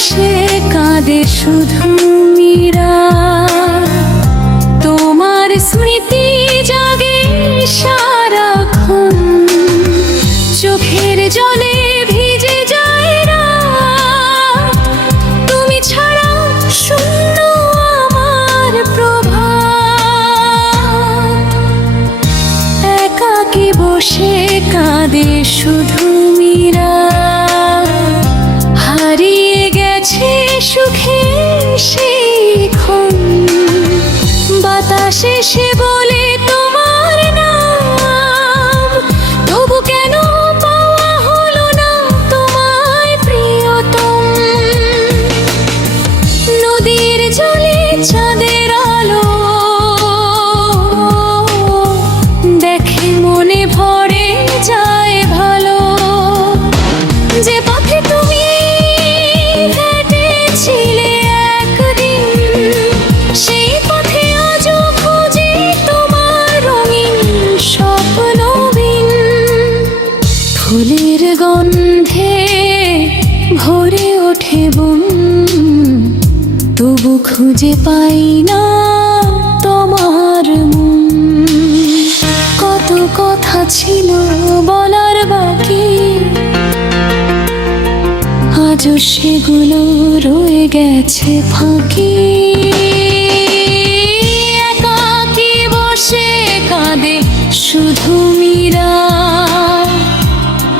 বসে কাঁদে শুধু মীরা, তোমার স্মৃতি জাগে সারাক্ষণ, চোখের জলে ভিজে যায় রাত, তুমি ছাড়া শূন্য আমার প্রভাত। একাকী বসে কাঁদে শুধু মীরা, হারিয়ে গেছে সুখের সেই ক্ষণ, বাতাসে সে বলে তোমার নাম, তবু কেন পাওয়া হলো না তোমায় প্রিয়তম। নদীর জলে চাঁদের আলো দেখে মনে ভরে যায় ভালো, যে পথে তুমি হেঁটেছিলে একদিন, সেই পথে আজও খুঁজি তোমার রঙিন স্বপ্নবিন। ফুলের গন্ধে ভরে ওঠে বন, তবু খুঁজে পাই না তোমার মন। কত কথা ছিল বলার বাকি, আজও সেগুলো রয়ে গেছে ফাঁকি। একাকী বসে কাঁদে শুধু মীরা,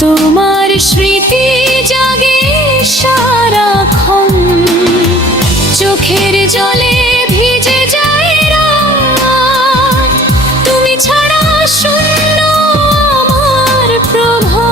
তোমার স্মৃতি জাগে সারাক্ষণ, চোখের জলে ভিজে যায় রাত, তুমি ছাড়া শূন্য আমার প্রভাত।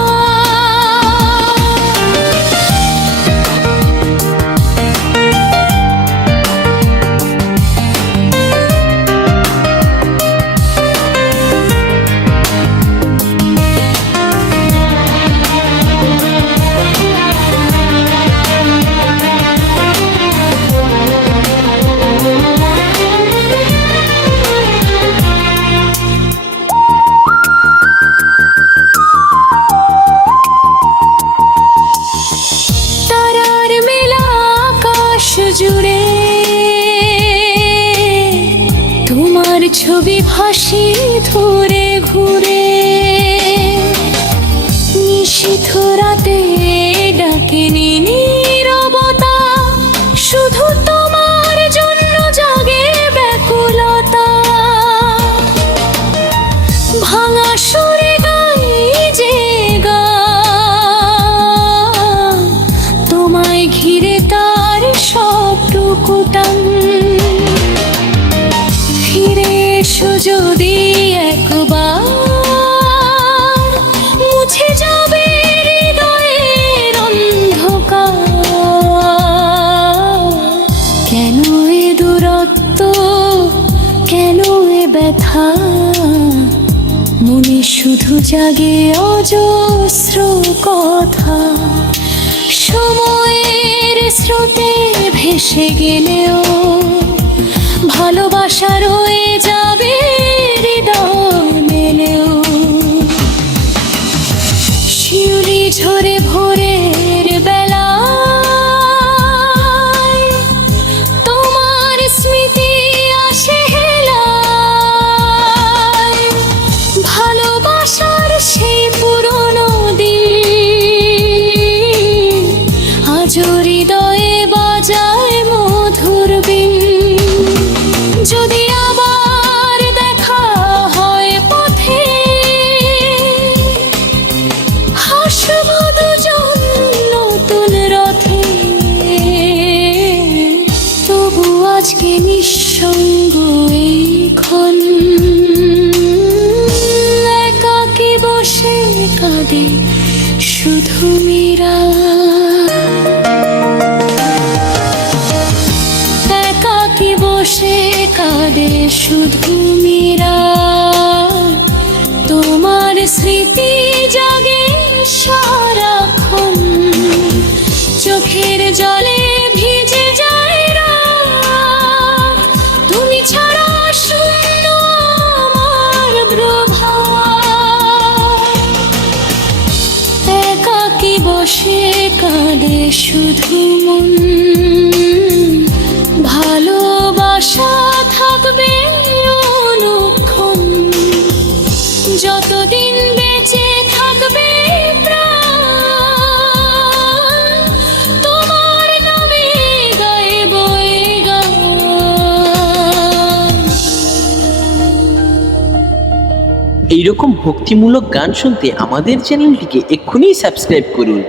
তারার মেলা আকাশ জুড়ে তোমার ছবি ভাসি ধরে ঘুরে, নিশীথ রাতে ডাকেনি নীরবতা, শুধু তোমার জন্য জাগে ব্যাকুলতা। ভাঙা সুরে গাই যে গান, তোমায় ঘিরে তার সবটুকুটান। ফিরে এসো যদি একবার, মুছে যাবে হৃদয়ের অন্ধকার। কেন এ দূরত্ব, কেন এ ব্যথা, মনে শুধু জাগে অজস্র কথা। সময়ের স্রোতে ভেসে গেলেও ভালোবাসা রয়ে যাবে হৃদয় মেলেও। শিউলি ঝরে ভোরের বেলায়, তোমার স্মৃতি আসে হেলায়, ভালোবাসার সেই পুরনো দিন আজও হৃদয়ে বাজায় মধুর বিন। যদি আবার দেখা হয় পথে, হাসব দুজন নতুন রথে, তবু আজকে নিঃসঙ্গ এই ক্ষণ। একাকী বসে কাঁদে শুধু মীরা, একাকী বসে কাঁদে শুধু মীরা, তোমার স্মৃতি জাগে সারাক্ষণ, চোখের জলে ভিজে যায় রাত, তুমি ছাড়া শূন্য আমার প্রভাত। একাকী বসে কাঁদে শুধু মন, ভালোবাসা থাকবে অনুক্ষণ, যতদিন বেঁচে থাকবে প্রাণ, তোমার নামে গাইব এই গান। এইরকম ভক্তিমূলক গান শুনতে আমাদের চ্যানেলটিকে এক্ষুনি সাবস্ক্রাইব করুন।